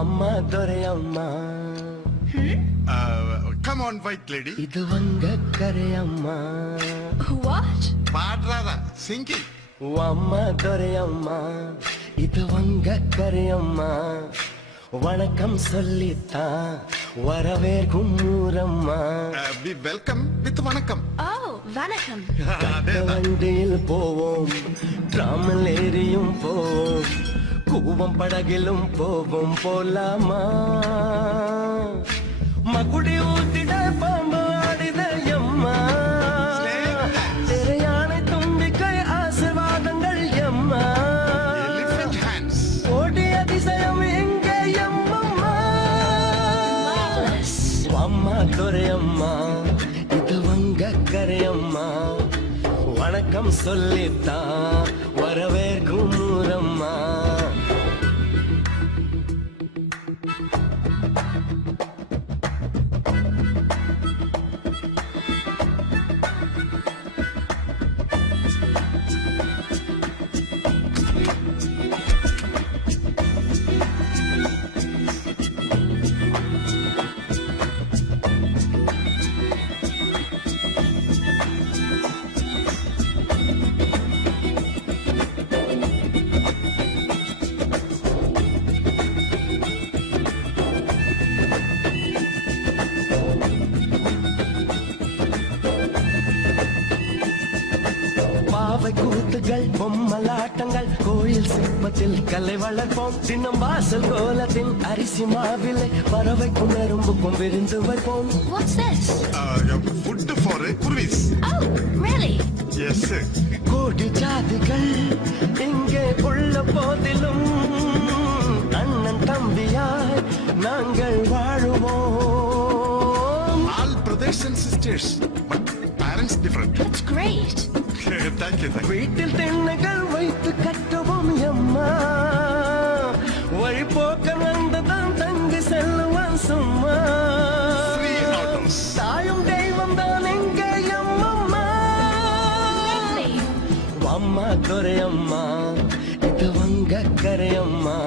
அம்மா துரை அம்மா. Come on, white lady. இது வங்க கரை அம்மா. What? பாடுறாரா சிங்கி. அம்மா துரை அம்மா, இது வங்க கரை அம்மா. வணக்கம் சொல்லித்தான் வரவேற்கும் ஊரம்மா. Be welcome with வணக்கம். Oh, vanakkam. வண்டியில் போவோம், டிராமில் ஏறியும் போவோம், கூவம் படகிலும் போவோம். போலாமா? மகுடி ஊத்திட பாம்பு ஆடித எம்மா. திரையானை தும்பிக்கை ஆசீர்வாதங்கள் எம்மா. Elephant hands. ஓடி அதிசயம் எங்கே எம்மம்மா. அம்மா துரை அம்மா, இது வங்க கரை அம்மா. வணக்கம் சொல்லித்தான் வரவேற்கும் ஊரம்மா. பாவை கூத்துகள், பொம்மலாட்டங்கள், கோயில் சிற்பத்தில் கலை வளர்ப்போம். தினம் வாசல் கோலத்தின் அரிசி மாவிலை பறவை குணரும்புக்கும் விருந்து வைப்போம். What's this? Food for குருவிஸ். Oh, really? Yes, sir. கோடி ஜாதிகள் இங்கே உள்ள போதிலும் அண்ணன் தம்பியாய் நாங்கள் வாழுவோம். All brothers and sisters, but parents different. That's great. Thank you, thank you. வீட்டில் திண்ணைகள் வைத்து கட்டுவோம் எம்மா. வழிபோக்க வந்ததான் தங்கி செல்லுவான் சும்மா. Free autos. தாயும் தெய்வம் தான் எங்கே எம்மம்மா. Lovely. அம்மா துரை அம்மா, இது வங்க கரை அம்மா.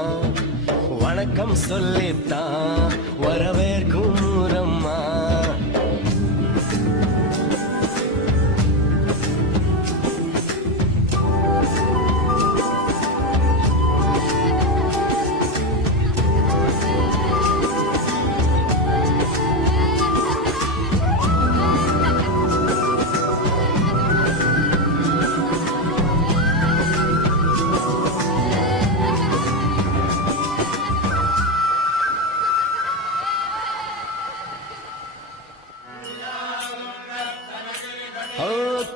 வணக்கம் சொல்லித்தான் வரவேற்கும் ஊரம்மா.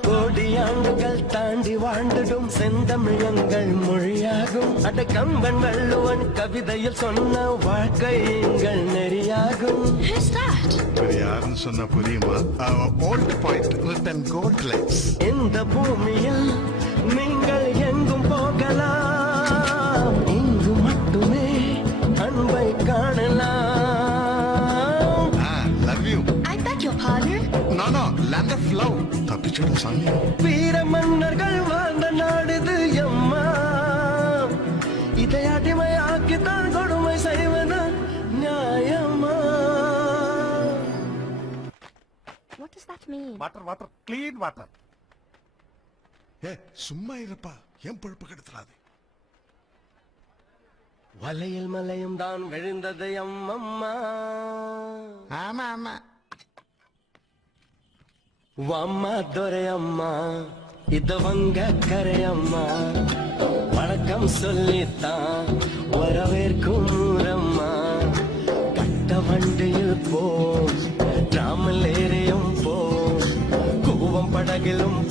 கோடி ஆண்டுகள் தாண்டி வாழ்ந்திடும் செந்தமிழங்கள் மொழியாகும். அட கம்பன் வள்ளுவன் கவிதையில் சொன்ன வாழ்க்கை எங்கள் நெறியாகும். Who's that? யாருன்னு சொன்னா புரியுமா? Old point written gold legs. இந்த பூமியில் நீங்கள் எங்கும் போகலாம், இங்கு மட்டுமே அன்பை காணலாம். Love you. I beg your pardon? No, land of love. தப்பிச்சிடும் சாமி. வீர மன்னர்கள் வாழ்ந்த நாடுது எம்மா. இதை அடிமையாக்கித்தான் கொடுமை செய்வது நியாயமா? What does that mean? Water clean water. சும்மா இருப்பா, ஏன் பொழுப்பு கெடுத்துறாது. வலையில் மலையும் தான் விழுந்தது அம்மம்மா. ஆமா ஆமா. அம்மா துரை அம்மா, இது வங்க கரை அம்மா. வணக்கம் சொல்லித்தான் வரவேற்கும் ஊரம்மா. கட்ட வண்டியில் போம், டிராமில் ஏறியும் போம், கூவம் படகிலும்